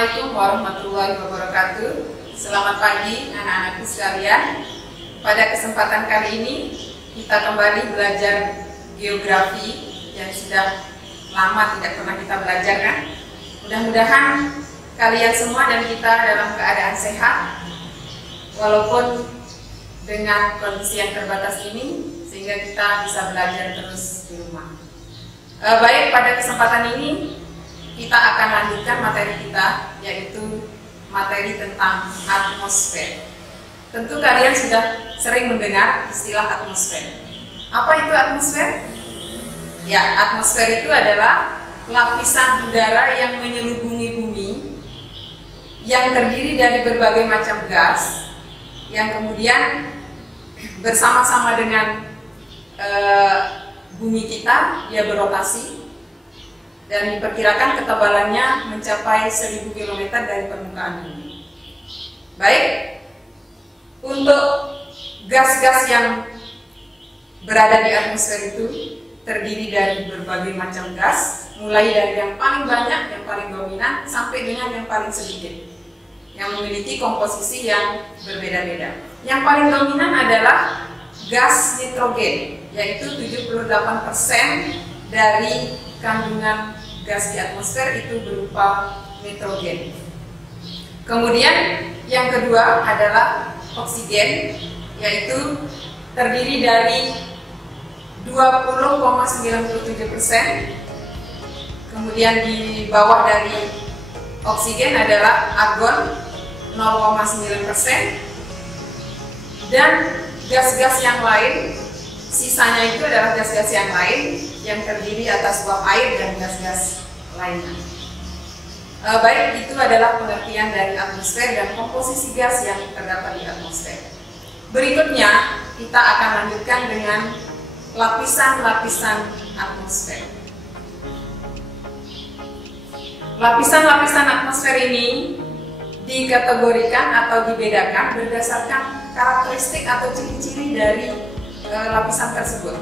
Assalamualaikum warahmatullahi wabarakatuh. Selamat pagi anak-anakku sekalian. Pada kesempatan kali ini kita kembali belajar geografi yang sudah lama tidak pernah kita belajar kan. Mudah-mudahan kalian semua dan kita dalam keadaan sehat walaupun dengan kondisi yang terbatas ini, sehingga kita bisa belajar terus di rumah. Baik, pada kesempatan ini kita akan lanjutkan materi kita, yaitu materi tentang atmosfer. Tentu kalian sudah sering mendengar istilah atmosfer. Apa itu atmosfer? Ya, atmosfer itu adalah lapisan udara yang menyelubungi bumi, yang terdiri dari berbagai macam gas, yang kemudian bersama-sama dengan bumi kita, dia berotasi, dan diperkirakan ketebalannya mencapai 1000 km dari permukaan bumi. Baik, untuk gas-gas yang berada di atmosfer itu terdiri dari berbagai macam gas, mulai dari yang paling banyak, yang paling dominan, sampai dengan yang paling sedikit, yang memiliki komposisi yang berbeda-beda. Yang paling dominan adalah gas nitrogen, yaitu 78% dari kandungan gas di atmosfer itu berupa nitrogen. Kemudian yang kedua adalah oksigen, yaitu terdiri dari 20,97%. Kemudian di bawah dari oksigen adalah argon 0,9%, dan gas-gas yang lain, sisanya itu adalah gas-gas yang lain yang terdiri atas uap air dan gas-gas lainnya. Baik, itu adalah pengertian dari atmosfer dan komposisi gas yang terdapat di atmosfer. Berikutnya kita akan lanjutkan dengan lapisan-lapisan atmosfer. Lapisan-lapisan atmosfer ini dikategorikan atau dibedakan berdasarkan karakteristik atau ciri-ciri dari lapisan tersebut.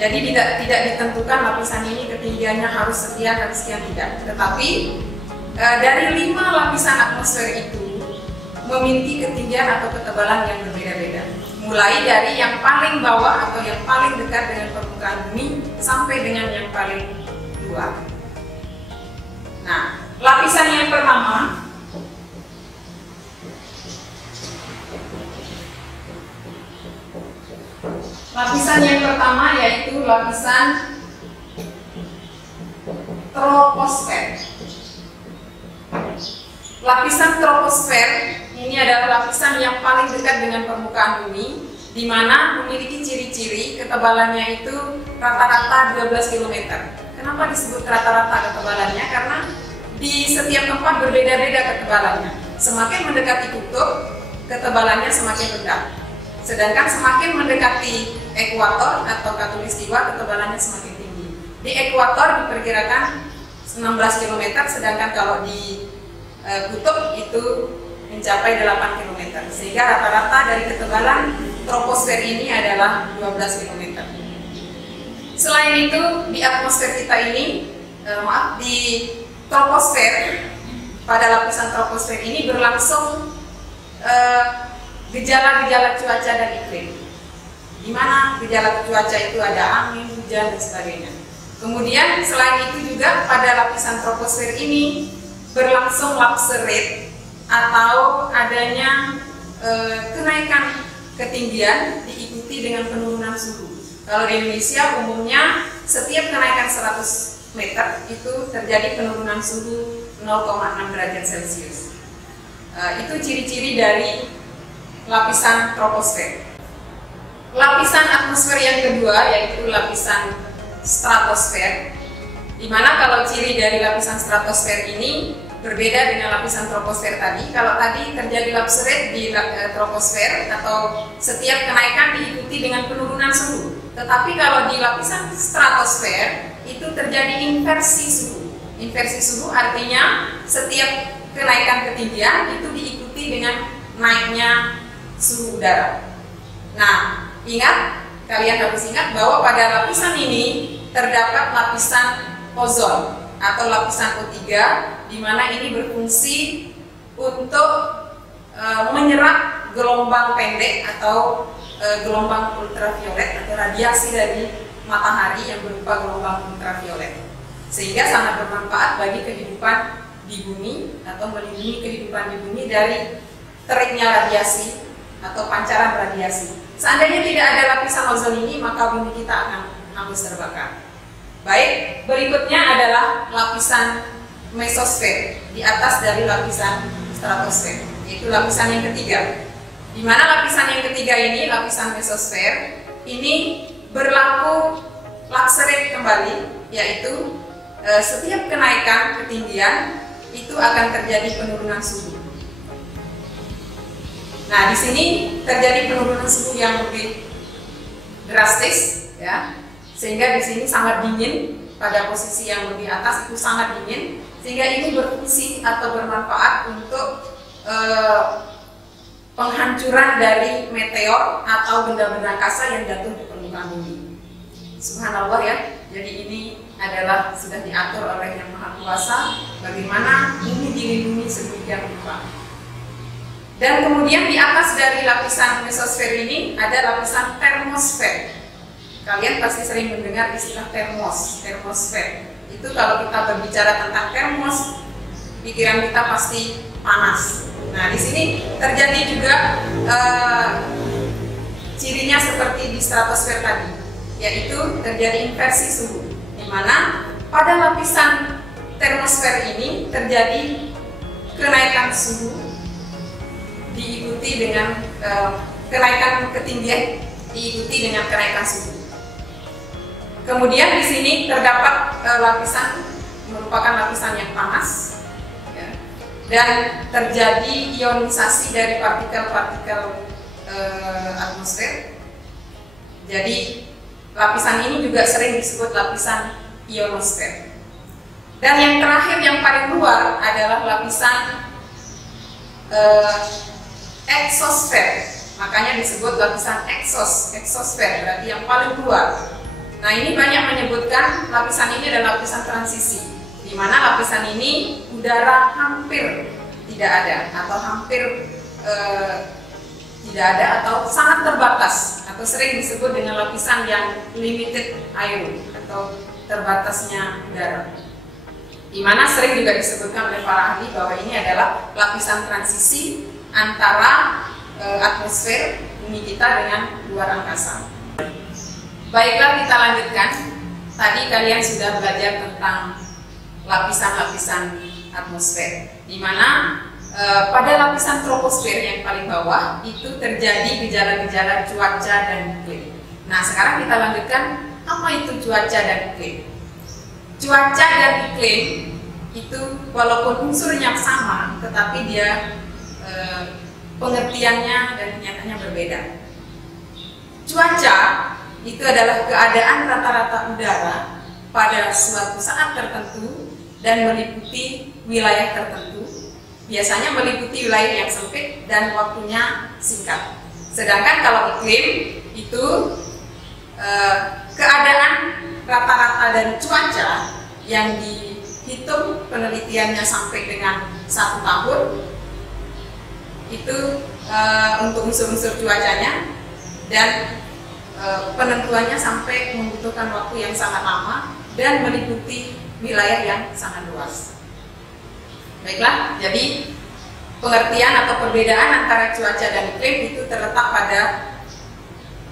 Jadi tidak ditentukan lapisan ini ketinggiannya harus sekian dan sekian, tidak. Tetapi dari 5 lapisan atmosfer itu memiliki ketinggian atau ketebalan yang berbeda-beda. Mulai dari yang paling bawah atau yang paling dekat dengan permukaan bumi sampai dengan yang paling luar. Nah, lapisan yang pertama yaitu lapisan troposfer. Lapisan troposfer ini adalah lapisan yang paling dekat dengan permukaan bumi, di mana memiliki ciri-ciri ketebalannya itu rata-rata 12 km. Kenapa disebut rata-rata ketebalannya? Karena di setiap tempat berbeda-beda ketebalannya. Semakin mendekati kutub, ketebalannya semakin rendah. Sedangkan semakin mendekati ekuator atau khatulistiwa, ketebalannya semakin tinggi. Di ekuator diperkirakan 16 km, sedangkan kalau di kutub itu mencapai 8 km. Sehingga rata-rata dari ketebalan troposfer ini adalah 12 km. Selain itu, di atmosfer kita ini, di troposfer, pada lapisan troposfer ini berlangsung gejala-gejala cuaca dan iklim, di mana gejala cuaca itu ada angin, hujan, dan sebagainya. Kemudian selain itu juga pada lapisan troposfer ini berlangsung lapse rate atau adanya kenaikan ketinggian diikuti dengan penurunan suhu. Kalau di Indonesia umumnya setiap kenaikan 100 meter itu terjadi penurunan suhu 0,6 derajat Celcius. Itu ciri-ciri dari lapisan troposfer. Lapisan atmosfer yang kedua yaitu lapisan stratosfer, di mana kalau ciri dari lapisan stratosfer ini berbeda dengan lapisan troposfer tadi. Kalau tadi terjadi lapse rate di troposfer atau setiap kenaikan diikuti dengan penurunan suhu, tetapi kalau di lapisan stratosfer itu terjadi inversi suhu. Inversi suhu artinya setiap kenaikan ketinggian itu diikuti dengan naiknya suhu udara. Nah, kalian harus ingat bahwa pada lapisan ini terdapat lapisan ozon. atau lapisan O3, di mana ini berfungsi untuk menyerap gelombang pendek atau gelombang ultraviolet atau radiasi dari matahari yang berupa gelombang ultraviolet, sehingga sangat bermanfaat bagi kehidupan di bumi atau melindungi kehidupan di bumi dari teriknya radiasi atau pancaran radiasi. Seandainya tidak ada lapisan ozon ini, maka bumi kita akan hangus terbakar. Baik, berikutnya adalah lapisan mesosfer di atas dari lapisan stratosfer, yaitu lapisan yang ketiga. Di mana lapisan yang ketiga ini, lapisan mesosfer, ini berlaku Lakserate kembali, yaitu setiap kenaikan ketinggian itu akan terjadi penurunan suhu. Nah, di sini terjadi penurunan suhu yang lebih drastis, ya, sehingga di sini sangat dingin. Pada posisi yang lebih atas itu sangat dingin, sehingga ini berfungsi atau bermanfaat untuk penghancuran dari meteor atau benda-benda angkasa yang jatuh di permukaan bumi. Subhanallah ya, jadi ini adalah sudah diatur oleh Yang Maha Kuasa bagaimana bumi dilindungi sedemikian rupa. Dan kemudian di atas dari lapisan mesosfer ini ada lapisan termosfer. Kalian pasti sering mendengar istilah termosfer. Itu kalau kita berbicara tentang termos, pikiran kita pasti panas. Nah, di sini terjadi juga cirinya seperti di stratosfer tadi, yaitu terjadi inversi suhu, di mana pada lapisan termosfer ini terjadi kenaikan suhu diikuti dengan kenaikan ketinggian diikuti dengan kenaikan suhu. Kemudian di sini terdapat lapisan merupakan lapisan yang panas, ya, dan terjadi ionisasi dari partikel-partikel atmosfer. Jadi lapisan ini juga sering disebut lapisan ionosfer. Dan yang terakhir yang paling luar adalah lapisan eksosfer, makanya disebut lapisan eksosfer, berarti yang paling luar. Nah, ini banyak menyebutkan lapisan ini adalah lapisan transisi, di mana lapisan ini udara hampir tidak ada atau hampir tidak ada atau sangat terbatas, atau sering disebut dengan lapisan yang limited air atau terbatasnya udara, di mana sering juga disebutkan oleh para ahli bahwa ini adalah lapisan transisi antara atmosfer bumi kita dengan luar angkasa. Baiklah, kita lanjutkan. Tadi kalian sudah belajar tentang lapisan-lapisan atmosfer, di mana pada lapisan troposfer yang paling bawah itu terjadi gejala-gejala cuaca dan iklim. Nah, sekarang kita lanjutkan, apa itu cuaca dan iklim? Cuaca dan iklim itu walaupun unsurnya sama, tetapi dia pengertiannya dan nyatanya berbeda. Cuaca itu adalah keadaan rata-rata udara pada suatu saat tertentu dan meliputi wilayah tertentu. Biasanya meliputi wilayah yang sempit dan waktunya singkat. Sedangkan kalau iklim itu keadaan rata-rata dari cuaca yang dihitung penelitiannya sampai dengan 1 tahun. Itu untuk unsur-unsur cuacanya, dan penentuannya sampai membutuhkan waktu yang sangat lama dan meliputi wilayah yang sangat luas. Baiklah, jadi pengertian atau perbedaan antara cuaca dan iklim itu terletak pada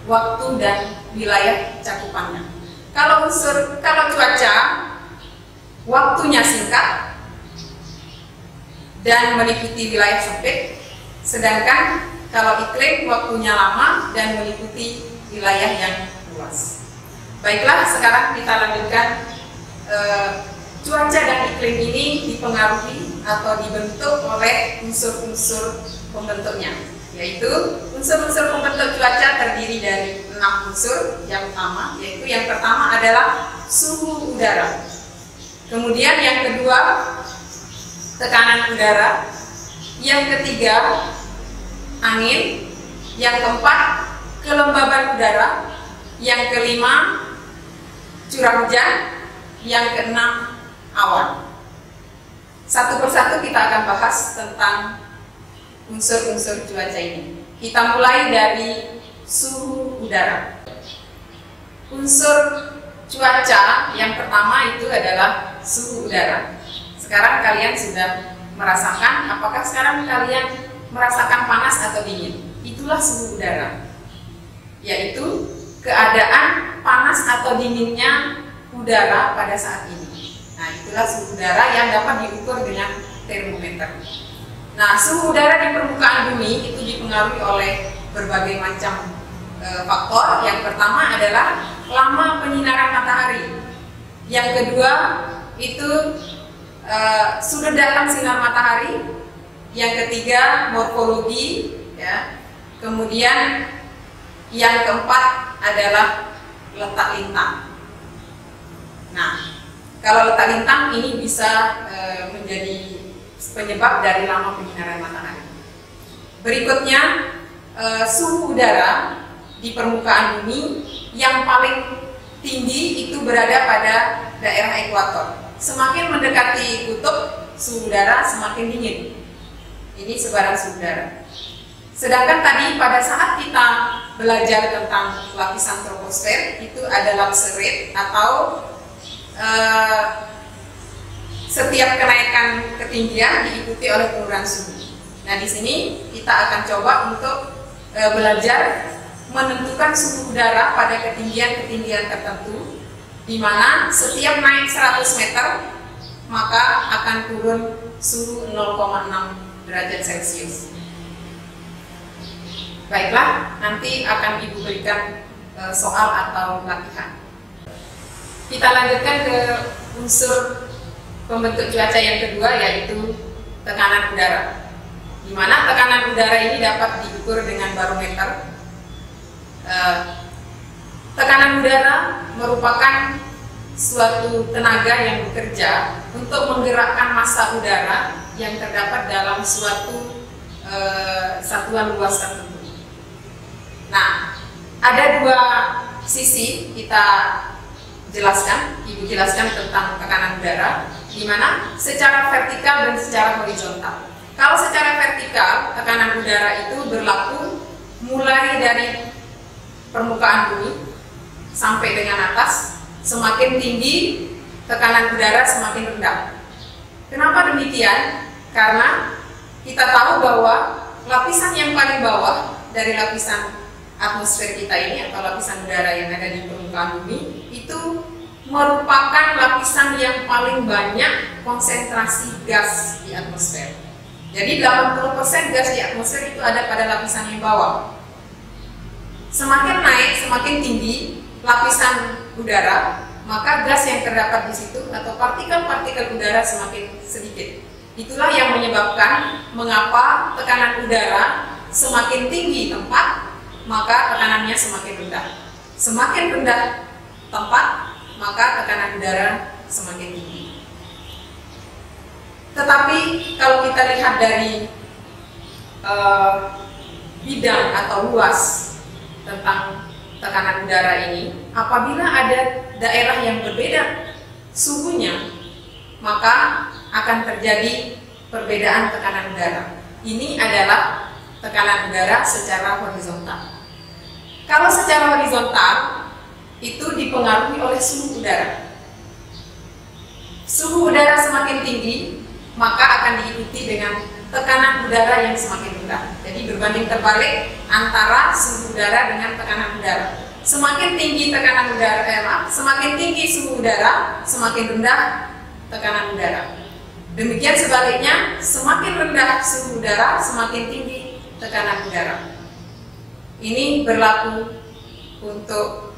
waktu dan wilayah cakupannya. Kalau cuaca waktunya singkat dan meliputi wilayah sempit, sedangkan kalau iklim waktunya lama dan meliputi wilayah yang luas. Baiklah, sekarang kita lanjutkan. Cuaca dan iklim ini dipengaruhi atau dibentuk oleh unsur-unsur pembentuknya, yaitu unsur-unsur pembentuk cuaca terdiri dari 6 unsur yang utama, yaitu yang pertama adalah suhu udara, kemudian yang kedua tekanan udara, yang ketiga angin, yang keempat kelembaban udara, yang kelima curah hujan, yang keenam awan. Satu persatu kita akan bahas tentang unsur-unsur cuaca ini. Kita mulai dari suhu udara. Unsur cuaca yang pertama itu adalah suhu udara. Sekarang kalian sudah merasakan, apakah sekarang kalian merasakan panas atau dingin? Itulah suhu udara, yaitu keadaan panas atau dinginnya udara pada saat ini. Nah, itulah suhu udara yang dapat diukur dengan termometer. Nah, suhu udara di permukaan bumi itu dipengaruhi oleh berbagai macam faktor. Yang pertama adalah lama penyinaran matahari. Yang kedua itu sudut datang sinar matahari. Yang ketiga morfologi, ya. Kemudian yang keempat adalah letak lintang. Nah, kalau letak lintang ini bisa menjadi penyebab dari lama penyinaran matahari. Berikutnya suhu udara di permukaan bumi yang paling tinggi itu berada pada daerah ekuator. Semakin mendekati kutub, suhu udara semakin dingin. Ini sebaran suhu udara. Sedangkan tadi pada saat kita belajar tentang lapisan troposfer, itu ada lapse rate atau setiap kenaikan ketinggian diikuti oleh penurunan suhu. Nah, di sini kita akan coba untuk belajar menentukan suhu udara pada ketinggian-ketinggian tertentu, di mana setiap naik 100 meter maka akan turun suhu 0,6 derajat Celcius. Baiklah, nanti akan Ibu berikan soal atau latihan. Kita lanjutkan ke unsur pembentuk cuaca yang kedua, yaitu tekanan udara. Di mana tekanan udara ini dapat diukur dengan barometer. Tekanan udara merupakan suatu tenaga yang bekerja untuk menggerakkan massa udara yang terdapat dalam suatu satuan luas tertentu. Nah, ada dua sisi kita jelaskan, Ibu jelaskan tentang tekanan udara, di mana secara vertikal dan secara horizontal. Kalau secara vertikal, tekanan udara itu berlaku mulai dari permukaan bumi sampai dengan atas. Semakin tinggi tekanan udara semakin rendah. Kenapa demikian? Karena kita tahu bahwa lapisan yang paling bawah dari lapisan atmosfer kita ini atau lapisan udara yang ada di permukaan bumi itu merupakan lapisan yang paling banyak konsentrasi gas di atmosfer. Jadi 80% gas di atmosfer itu ada pada lapisan yang bawah. Semakin naik, semakin tinggi lapisan udara, maka gas yang terdapat di situ atau partikel-partikel udara semakin sedikit. Itulah yang menyebabkan mengapa tekanan udara semakin tinggi tempat, maka tekanannya semakin rendah. Semakin rendah tempat, maka tekanan udara semakin tinggi. Tetapi kalau kita lihat dari bidang atau luas tentang tekanan udara ini, apabila ada daerah yang berbeda suhunya, maka akan terjadi perbedaan tekanan udara. Ini adalah tekanan udara secara horizontal. Kalau secara horizontal itu dipengaruhi oleh suhu udara. Suhu udara semakin tinggi, maka akan diikuti dengan tekanan udara yang semakin rendah. Jadi berbanding terbalik antara suhu udara dengan tekanan udara. Semakin tinggi tekanan udara, semakin tinggi suhu udara, semakin rendah tekanan udara. Demikian sebaliknya, semakin rendah suhu udara, semakin tinggi tekanan udara. Ini berlaku untuk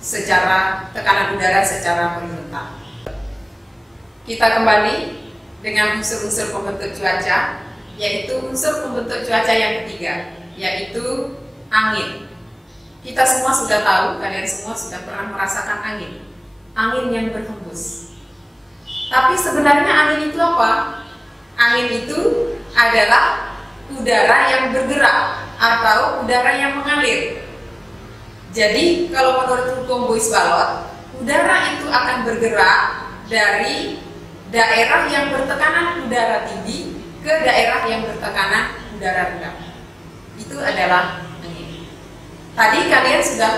secara tekanan udara secara horizontal. Kita kembali dengan unsur-unsur pembentuk cuaca, yaitu unsur pembentuk cuaca yang ketiga, yaitu angin. Kita semua sudah tahu, kalian semua sudah pernah merasakan angin yang berhembus. Tapi sebenarnya angin itu apa? Angin itu adalah udara yang bergerak atau udara yang mengalir. Jadi kalau menurut hukum Bois-Ballot, udara itu akan bergerak dari daerah yang bertekanan udara tinggi ke daerah yang bertekanan udara rendah. Itu adalah angin. Tadi kalian sudah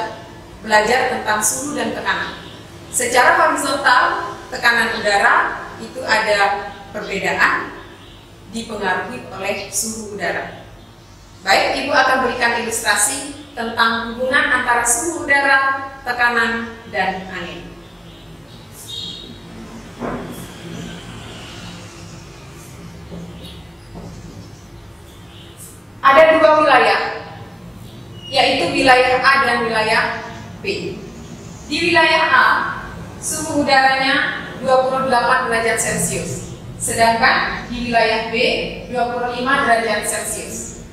belajar tentang suhu dan tekanan. Secara horizontal, tekanan udara itu ada perbedaan dipengaruhi oleh suhu udara. Baik, Ibu akan berikan ilustrasi tentang hubungan antara suhu udara, tekanan, dan angin. Ada dua wilayah, yaitu wilayah A dan wilayah B. Di wilayah A, suhu udaranya 28 derajat Celcius, sedangkan di wilayah B 25 derajat Celcius.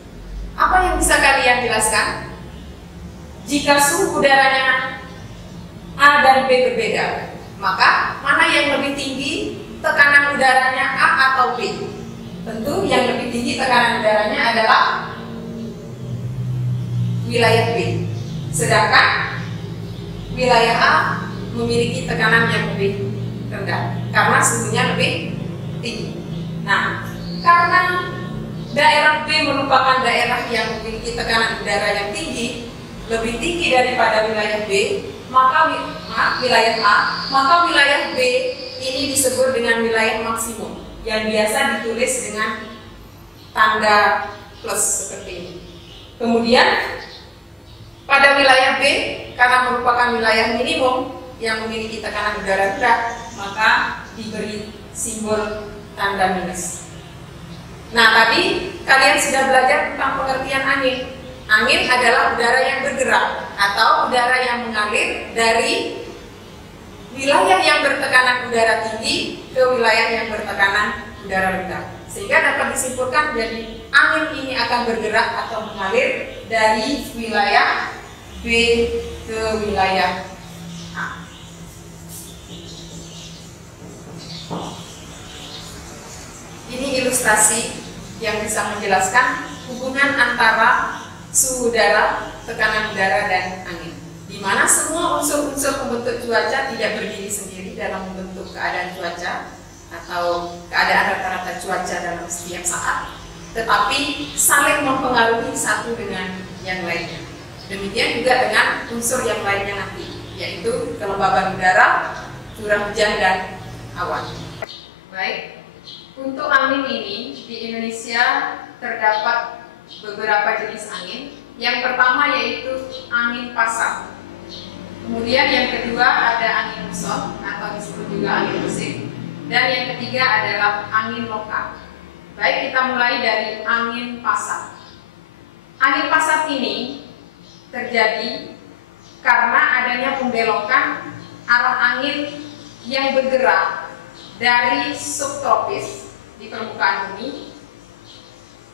Apa yang bisa kalian jelaskan? Jika suhu udaranya A dan B berbeda, maka mana yang lebih tinggi tekanan udaranya A atau B? Tentu yang lebih tinggi tekanan udaranya adalah wilayah B, sedangkan wilayah A memiliki tekanan yang lebih rendah karena suhunya lebih tinggi. Nah, karena daerah B merupakan daerah yang memiliki tekanan udara yang tinggi, lebih tinggi daripada wilayah B, maka wilayah A, maka wilayah B ini disebut dengan wilayah maksimum yang biasa ditulis dengan tanda plus seperti ini. Kemudian pada wilayah B, karena merupakan wilayah minimum yang memiliki tekanan udara rendah, maka diberi simbol tanda minus. Nah, tadi kalian sudah belajar tentang pengertian angin. Angin adalah udara yang bergerak atau udara yang mengalir dari wilayah yang bertekanan udara tinggi ke wilayah yang bertekanan udara rendah. Sehingga dapat disimpulkan jadi angin ini akan bergerak atau mengalir dari wilayah B ke wilayah A. Ini ilustrasi yang bisa menjelaskan hubungan antara suhu udara, tekanan udara, dan angin, di mana semua unsur-unsur pembentuk cuaca tidak berdiri sendiri dalam membentuk keadaan cuaca atau keadaan rata-rata cuaca dalam setiap saat, tetapi saling mempengaruhi satu dengan yang lainnya. Demikian juga dengan unsur yang lainnya nanti, yaitu kelembaban udara, curah hujan, dan awan. Baik, untuk angin ini di Indonesia terdapat beberapa jenis angin. Yang pertama yaitu angin pasat. Kemudian yang kedua ada angin muson atau disebut juga angin musim. Dan yang ketiga adalah angin lokal. Baik, kita mulai dari angin pasat. Angin pasat ini terjadi karena adanya pembelokan arah angin yang bergerak dari subtropis di permukaan bumi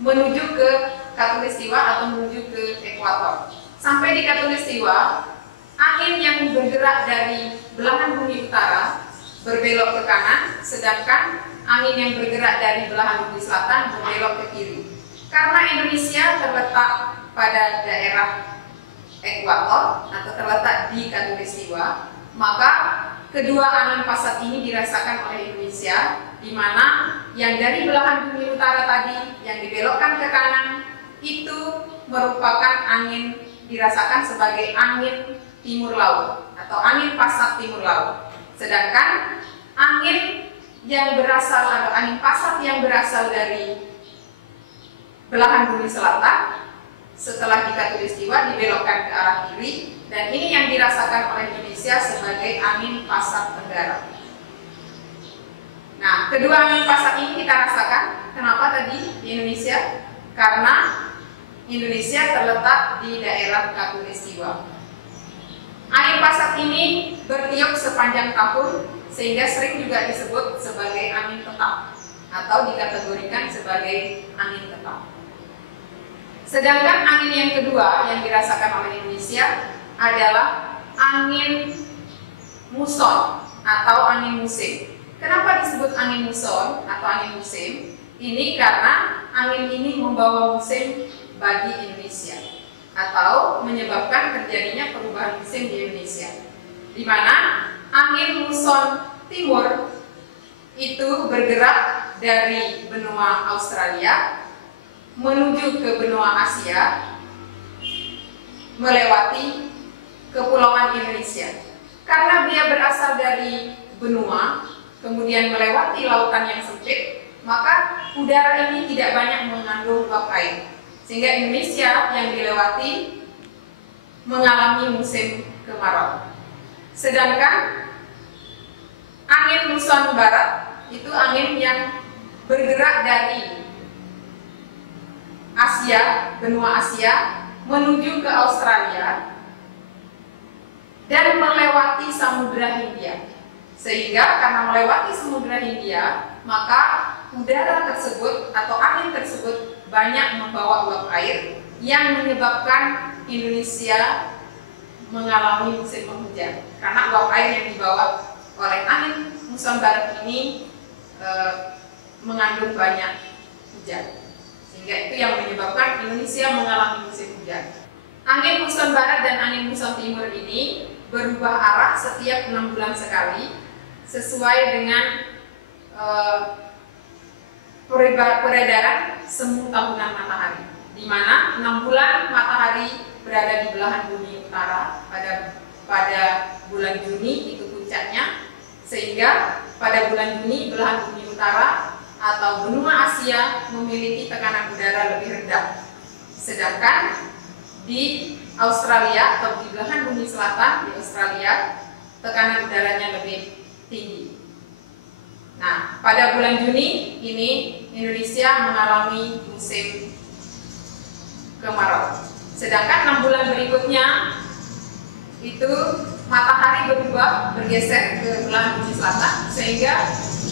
menuju ke khatulistiwa atau menuju ke ekuator. Sampai di khatulistiwa, angin yang bergerak dari belahan bumi utara berbelok ke kanan, sedangkan angin yang bergerak dari belahan bumi selatan berbelok ke kiri. Karena Indonesia terletak pada daerah ekuator atau terletak di khatulistiwa, maka kedua angin pasat ini dirasakan oleh Indonesia, di mana yang dari belahan bumi utara tadi yang dibelokkan ke kanan itu merupakan angin dirasakan sebagai angin timur laut atau angin pasat timur laut. Sedangkan angin yang berasal atau angin pasat yang berasal dari belahan bumi selatan setelah di khatulistiwa dibelokkan ke arah kiri, dan ini yang dirasakan oleh Indonesia sebagai angin pasat tenggara. Nah, kedua angin pasat ini kita rasakan. Kenapa tadi di Indonesia? Karena Indonesia terletak di daerah khatulistiwa. Angin pasat ini bertiup sepanjang tahun, sehingga sering juga disebut sebagai angin tetap atau dikategorikan sebagai angin tetap. Sedangkan angin yang kedua yang dirasakan oleh Indonesia adalah angin muson atau angin musim. Kenapa disebut angin muson atau angin musim? Ini karena angin ini membawa musim bagi Indonesia atau menyebabkan terjadinya perubahan musim di Indonesia, di mana angin muson timur itu bergerak dari benua Australia menuju ke benua Asia melewati kepulauan Indonesia. Karena dia berasal dari benua, kemudian melewati lautan yang sempit, maka udara ini tidak banyak mengandung uap air. Sehingga Indonesia yang dilewati mengalami musim kemarau. Sedangkan angin muson barat itu angin yang bergerak dari Asia, benua Asia, menuju ke Australia dan melewati Samudra Hindia. Sehingga karena melewati Samudra Hindia, maka udara tersebut atau angin tersebut banyak membawa uap air yang menyebabkan Indonesia mengalami musim penghujan. Karena uap air yang dibawa oleh angin muson barat ini mengandung banyak hujan. Sehingga itu yang menyebabkan Indonesia mengalami musim hujan. Angin muson barat dan angin muson timur ini berubah arah setiap 6 bulan sekali sesuai dengan peredaran semu tahunan matahari, di mana 6 bulan matahari berada di belahan bumi utara pada bulan Juni itu puncaknya, sehingga pada bulan Juni belahan bumi utara atau benua Asia memiliki tekanan udara lebih rendah. Sedangkan di Australia atau di belahan bumi selatan di Australia tekanan udaranya lebih tinggi. Nah, pada bulan Juni ini Indonesia mengalami musim kemarau. Sedangkan 6 bulan berikutnya itu matahari bergeser ke belahan bumi selatan, sehingga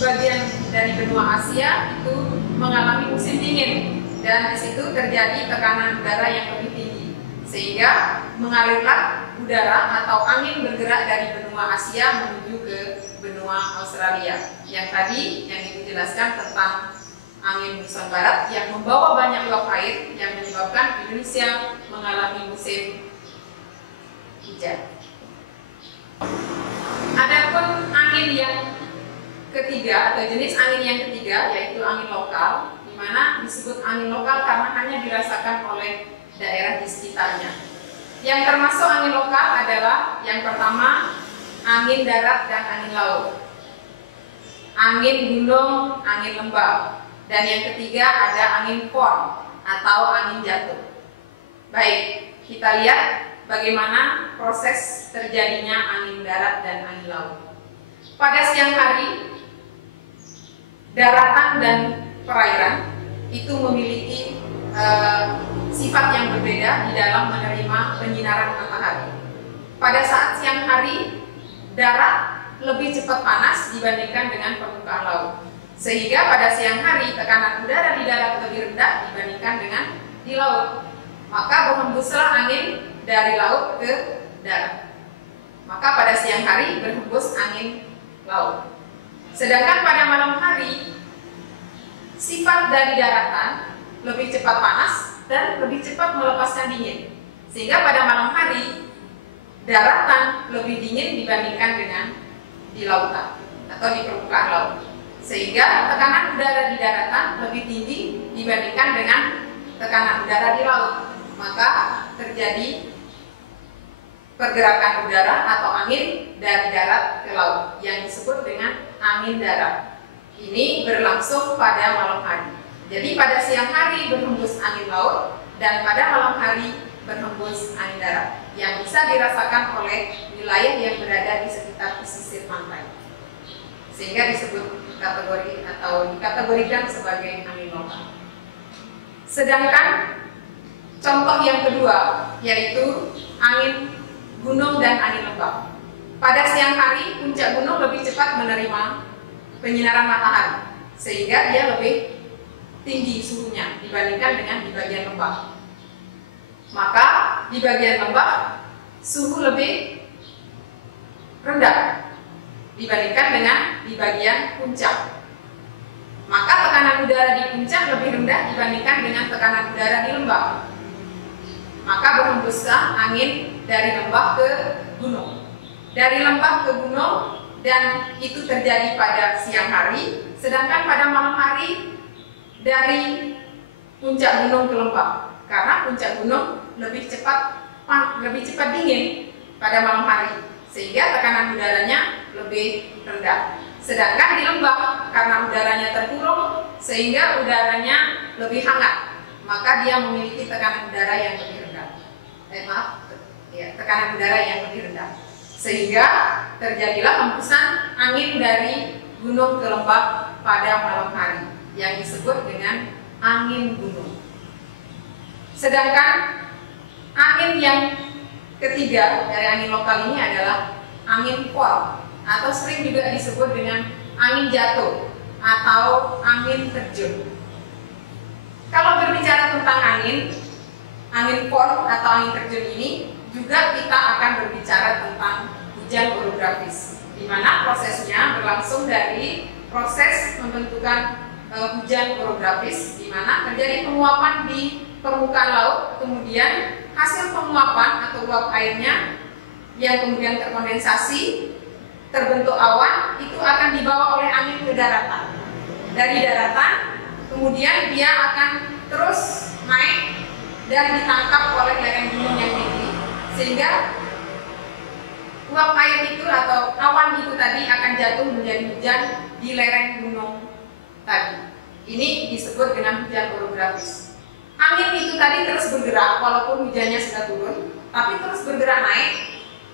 bagian dari benua Asia itu mengalami musim dingin, dan di situ terjadi tekanan udara yang lebih tinggi, sehingga mengalirlah udara atau angin bergerak dari benua Asia menuju ke benua Australia. Yang tadi yang dijelaskan tentang angin muson barat yang membawa banyak uap air yang menyebabkan Indonesia mengalami musim hujan. Adapun angin yang ketiga atau jenis angin yang ketiga yaitu angin lokal, di mana disebut angin lokal karena hanya dirasakan oleh daerah di sekitarnya. Yang termasuk angin lokal adalah yang pertama angin darat dan angin laut, angin gunung, angin lembab, dan yang ketiga ada angin form atau angin jatuh. Baik, kita lihat bagaimana proses terjadinya angin darat dan angin laut. Pada siang hari, daratan dan perairan itu memiliki sifat yang berbeda di dalam menerima penyinaran matahari. Pada saat siang hari, darat lebih cepat panas dibandingkan dengan permukaan laut. Sehingga pada siang hari tekanan udara di darat lebih rendah dibandingkan dengan di laut. Maka berhembuslah angin dari laut ke darat. Maka pada siang hari berhembus angin laut. Sedangkan pada malam hari sifat dari daratan lebih cepat panas dan lebih cepat melepaskan dingin. Sehingga pada malam hari daratan lebih dingin dibandingkan dengan di lautan atau di permukaan laut. Sehingga tekanan udara di daratan lebih tinggi dibandingkan dengan tekanan udara di laut. Maka terjadi pergerakan udara atau angin dari darat ke laut yang disebut dengan angin darat. Ini berlangsung pada malam hari. Jadi pada siang hari berhembus angin laut dan pada malam hari berhembus angin darat yang bisa dirasakan oleh wilayah yang berada di sekitar pesisir pantai. Sehingga disebut kategori atau dikategorikan sebagai angin lokal. Sedangkan contoh yang kedua yaitu angin gunung dan angin lembab. Pada siang hari puncak gunung lebih cepat menerima penyinaran matahari sehingga dia lebih tinggi suhunya dibandingkan dengan di bagian lembah. Maka di bagian lembah suhu lebih rendah dibandingkan dengan di bagian puncak. Maka tekanan udara di puncak lebih rendah dibandingkan dengan tekanan udara di lembah. Maka berhembuslah angin dari lembah ke gunung. dari lembah ke gunung, dan itu terjadi pada siang hari, sedangkan pada malam hari dari puncak gunung ke lembah, karena puncak gunung lebih cepat dingin pada malam hari, sehingga tekanan udaranya lebih rendah. Sedangkan di lembah, karena udaranya terkurung sehingga udaranya lebih hangat, maka dia memiliki tekanan udara yang lebih rendah. Tekanan udara yang lebih rendah, sehingga terjadilah hembusan angin dari gunung ke lembah pada malam hari yang disebut dengan angin gunung. Sedangkan angin yang ketiga dari angin lokal ini adalah angin pon, atau sering juga disebut dengan angin jatuh atau angin terjun. Kalau berbicara tentang angin pon atau angin terjun ini, juga kita akan berbicara tentang hujan orografis, di mana prosesnya berlangsung dari proses pembentukan hujan orografis, di mana terjadi penguapan di permukaan laut, kemudian hasil penguapan atau uap airnya yang kemudian terkondensasi, terbentuk awan, itu akan dibawa oleh angin ke daratan. Dari daratan, kemudian dia akan terus naik dan ditangkap oleh lereng gunung yang tinggi, sehingga uap air itu atau awan itu tadi akan jatuh menjadi hujan di lereng gunung tadi. Ini disebut dengan hujan orografis. Angin itu tadi terus bergerak walaupun hujannya sudah turun, tapi terus bergerak naik.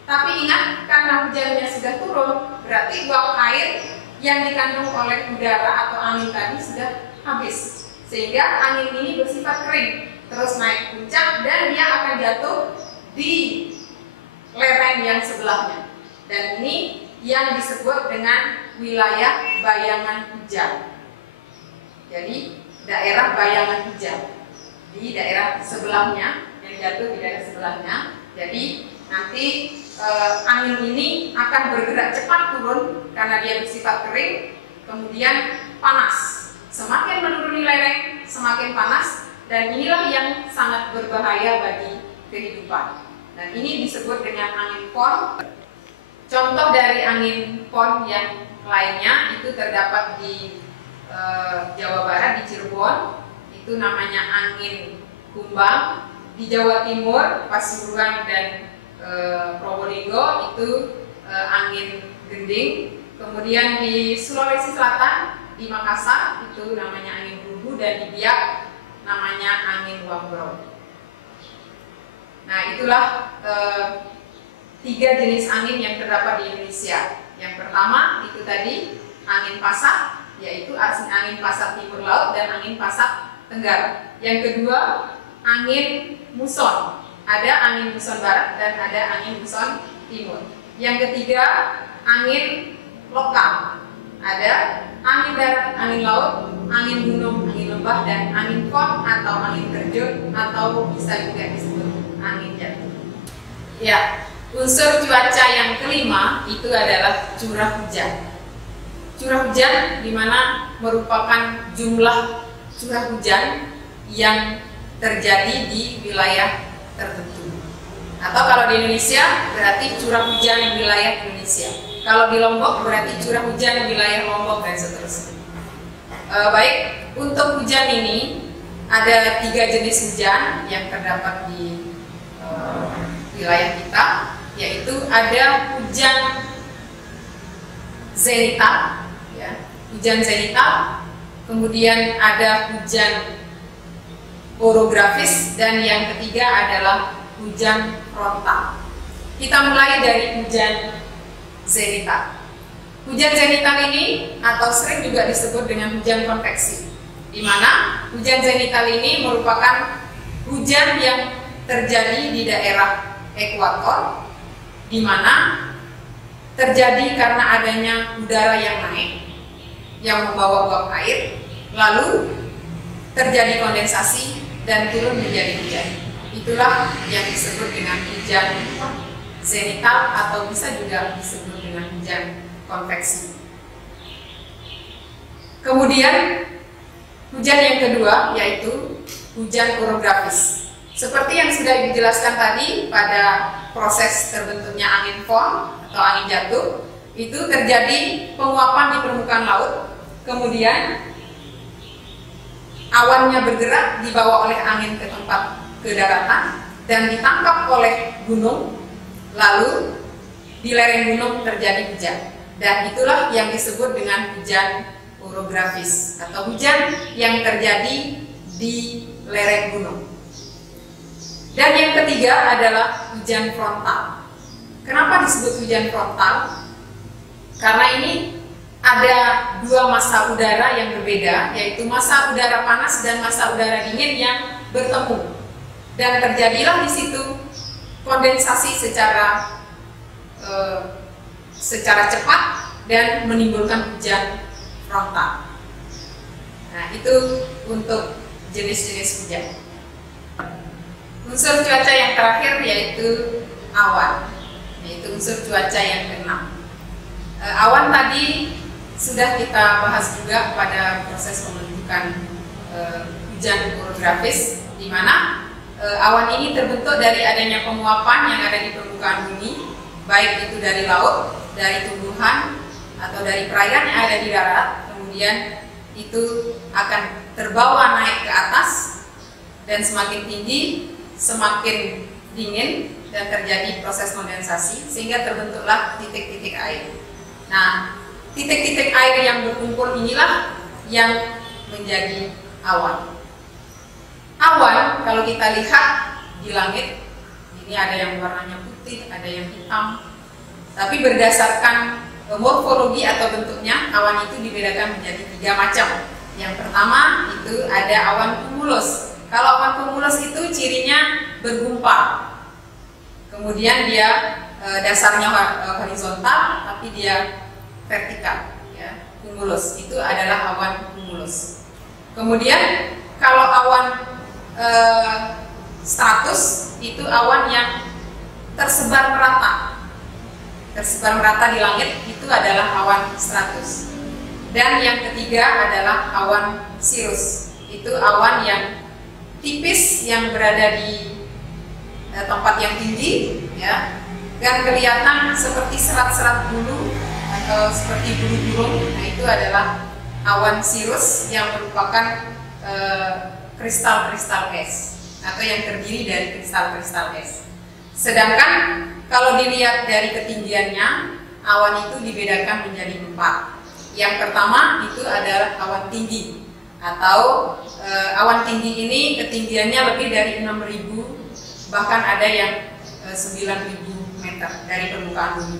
Tapi ingat, karena hujannya sudah turun, berarti uap air yang dikandung oleh udara atau angin tadi sudah habis, sehingga angin ini bersifat kering, terus naik puncak, dan dia akan jatuh di lereng yang sebelahnya. Dan ini yang disebut dengan wilayah bayangan hujan. Jadi daerah bayangan hujan di daerah sebelahnya, yang jatuh di daerah sebelahnya. Jadi nanti angin ini akan bergerak cepat turun karena dia bersifat kering, kemudian panas. Semakin menuruni lereng, semakin panas, dan inilah yang sangat berbahaya bagi kehidupan. Dan ini disebut dengan angin pon. Contoh dari angin pon yang lainnya itu terdapat di Jawa Barat, di Cirebon, itu namanya angin kumbang. Di Jawa Timur, Pasuruan dan Probolinggo itu angin gending. Kemudian di Sulawesi Selatan, di Makassar itu namanya angin bubu, dan di Biak namanya angin wambro. Nah, itulah 3 jenis angin yang terdapat di Indonesia. Yang pertama itu tadi angin pasat, yaitu angin pasat timur laut dan angin pasat tenggara. Yang kedua angin muson, ada angin muson barat dan ada angin muson timur. Yang ketiga angin lokal, ada angin darat, angin laut, angin gunung, angin lembah, dan angin pon atau angin terjun, atau bisa juga disebut angin jatuh. Ya, unsur cuaca yang kelima itu adalah curah hujan. Curah hujan di mana merupakan jumlah curah hujan yang terjadi di wilayah tertentu. Atau kalau di Indonesia berarti curah hujan di wilayah Indonesia. Kalau di Lombok berarti curah hujan wilayah Lombok, dan seterusnya. Baik, untuk hujan ini ada 3 jenis hujan yang terdapat di wilayah kita, yaitu ada hujan zenital, ya, hujan zenital, kemudian ada hujan orografis, dan yang ketiga adalah hujan frontal. Kita mulai dari hujan zenital. Hujan zenital ini atau sering juga disebut dengan hujan konveksi, di mana hujan zenital ini merupakan hujan yang terjadi di daerah ekuator, di mana terjadi karena adanya udara yang naik yang membawa uap air, lalu terjadi kondensasi dan turun menjadi hujan. Itulah yang disebut dengan hujan zenital, atau bisa juga disebut dengan hujan konveksi. Kemudian hujan yang kedua yaitu hujan orografis. Seperti yang sudah dijelaskan tadi pada proses terbentuknya angin pon atau angin jatuh, itu terjadi penguapan di permukaan laut, kemudian awannya bergerak dibawa oleh angin ke daratan dan ditangkap oleh gunung, lalu di lereng gunung terjadi hujan, dan itulah yang disebut dengan hujan orografis atau hujan yang terjadi di lereng gunung. Dan yang ketiga adalah hujan frontal. Kenapa disebut hujan frontal? Karena ini ada dua massa udara yang berbeda, yaitu massa udara panas dan massa udara dingin yang bertemu, dan terjadilah di situ kondensasi secara cepat dan menimbulkan hujan frontal. Nah, itu untuk jenis-jenis hujan. Unsur cuaca yang terakhir yaitu awan, yaitu unsur cuaca yang keenam. Awan tadi sudah kita bahas juga pada proses pembentukan hujan orografis, di mana awan ini terbentuk dari adanya penguapan yang ada di permukaan bumi, baik itu dari laut, dari tumbuhan, atau dari perairan yang ada di darat. Kemudian itu akan terbawa naik ke atas, dan semakin tinggi semakin dingin dan terjadi proses kondensasi sehingga terbentuklah titik-titik air. Nah, titik-titik air yang berkumpul inilah yang menjadi awan. Awan kalau kita lihat di langit, ini ada yang warnanya putih, ada yang hitam. Tapi berdasarkan morfologi atau bentuknya, awan itu dibedakan menjadi 3 macam. Yang pertama itu ada awan cumulus. Kalau awan cumulus itu cirinya bergumpal. Kemudian dia dasarnya horizontal, tapi dia vertikal. Ya. Cumulus itu adalah awan cumulus. Kemudian kalau awan stratus itu awan yang tersebar merata di langit, itu adalah awan stratus. Dan yang ketiga adalah awan cirrus, itu awan yang tipis yang berada di tempat yang tinggi, ya, dan kelihatan seperti serat-serat bulu atau seperti bulu burung. Nah, itu adalah awan cirrus yang merupakan kristal-kristal es atau yang terdiri dari kristal-kristal es. Sedangkan kalau dilihat dari ketinggiannya, awan itu dibedakan menjadi 4. Yang pertama itu adalah awan tinggi, atau awan tinggi ini ketinggiannya lebih dari 6.000, bahkan ada yang 9.000 meter dari permukaan bumi.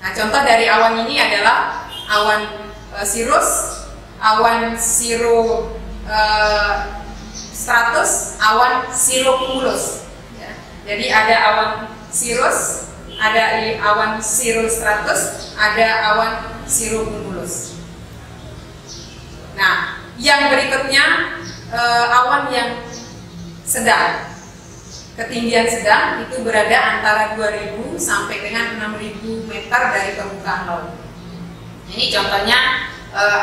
Nah, contoh dari awan ini adalah awan cirrus, awan stratus, awan cirrocumulus. Ya. Jadi ada awan cirrus, ada awan cirrostratus, ada awan cirrocumulus. Nah, yang berikutnya awan yang sedang, ketinggian sedang itu berada antara 2.000 sampai dengan 6.000 meter dari permukaan laut. Ini contohnya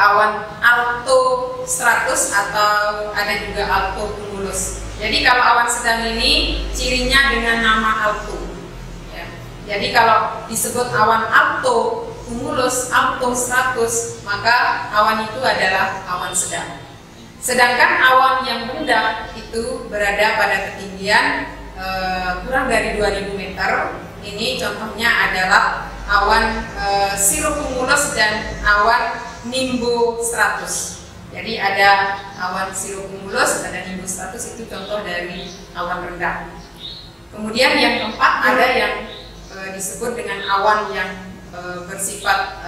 awan altostratus atau ada juga altocumulus. Jadi kalau awan sedang ini cirinya dengan nama alto. Ya. Jadi kalau disebut awan altocumulus, altostratus, maka awan itu adalah awan sedang. Sedangkan awan yang rendah itu berada pada ketinggian kurang dari 2.000 meter. Ini contohnya adalah awan cirrocumulus dan awan nimbostratus. Jadi ada awan cirrocumulus, ada nimbostratus, itu contoh dari awan rendah. Kemudian yang keempat ada yang disebut dengan awan yang bersifat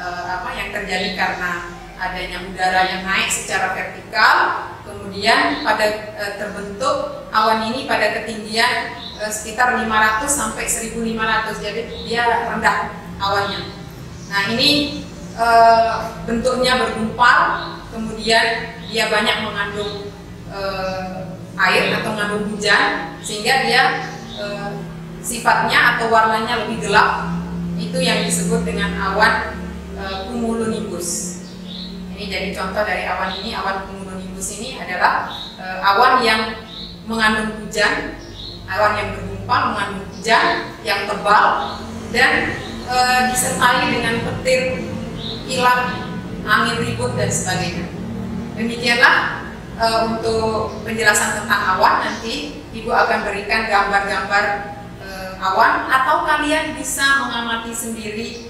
yang terjadi karena adanya udara yang naik secara vertikal. Kemudian pada terbentuk awan ini pada ketinggian sekitar 500 sampai 1.500, jadi dia rendah awannya. Nah, ini bentuknya bergumpal, kemudian dia banyak mengandung air atau mengandung hujan, sehingga dia sifatnya atau warnanya lebih gelap. Itu yang disebut dengan awan cumulonimbus. Ini jadi contoh dari awan ini. Awan cumulonimbus ini adalah awan yang mengandung hujan, awan yang bergumpal mengandung hujan yang tebal, dan disertai dengan petir, kilat, angin ribut dan sebagainya. Demikianlah untuk penjelasan tentang awan. Nanti Ibu akan berikan gambar-gambar awan, atau kalian bisa mengamati sendiri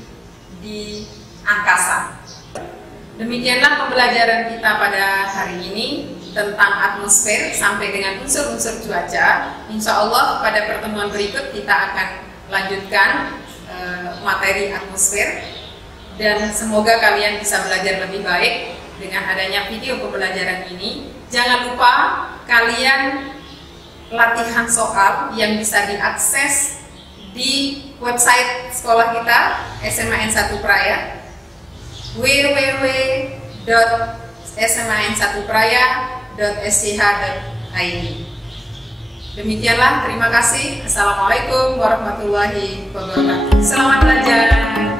di angkasa. Demikianlah pembelajaran kita pada hari ini tentang atmosfer sampai dengan unsur-unsur cuaca. Insya Allah pada pertemuan berikut kita akan lanjutkan materi atmosfer, dan semoga kalian bisa belajar lebih baik dengan adanya video pembelajaran ini. Jangan lupa kalian latihan soal yang bisa diakses di website sekolah kita SMAN1 Praia, www.sman1praya.sch.id. Demikianlah, terima kasih. Assalamualaikum warahmatullahi wabarakatuh. Selamat belajar.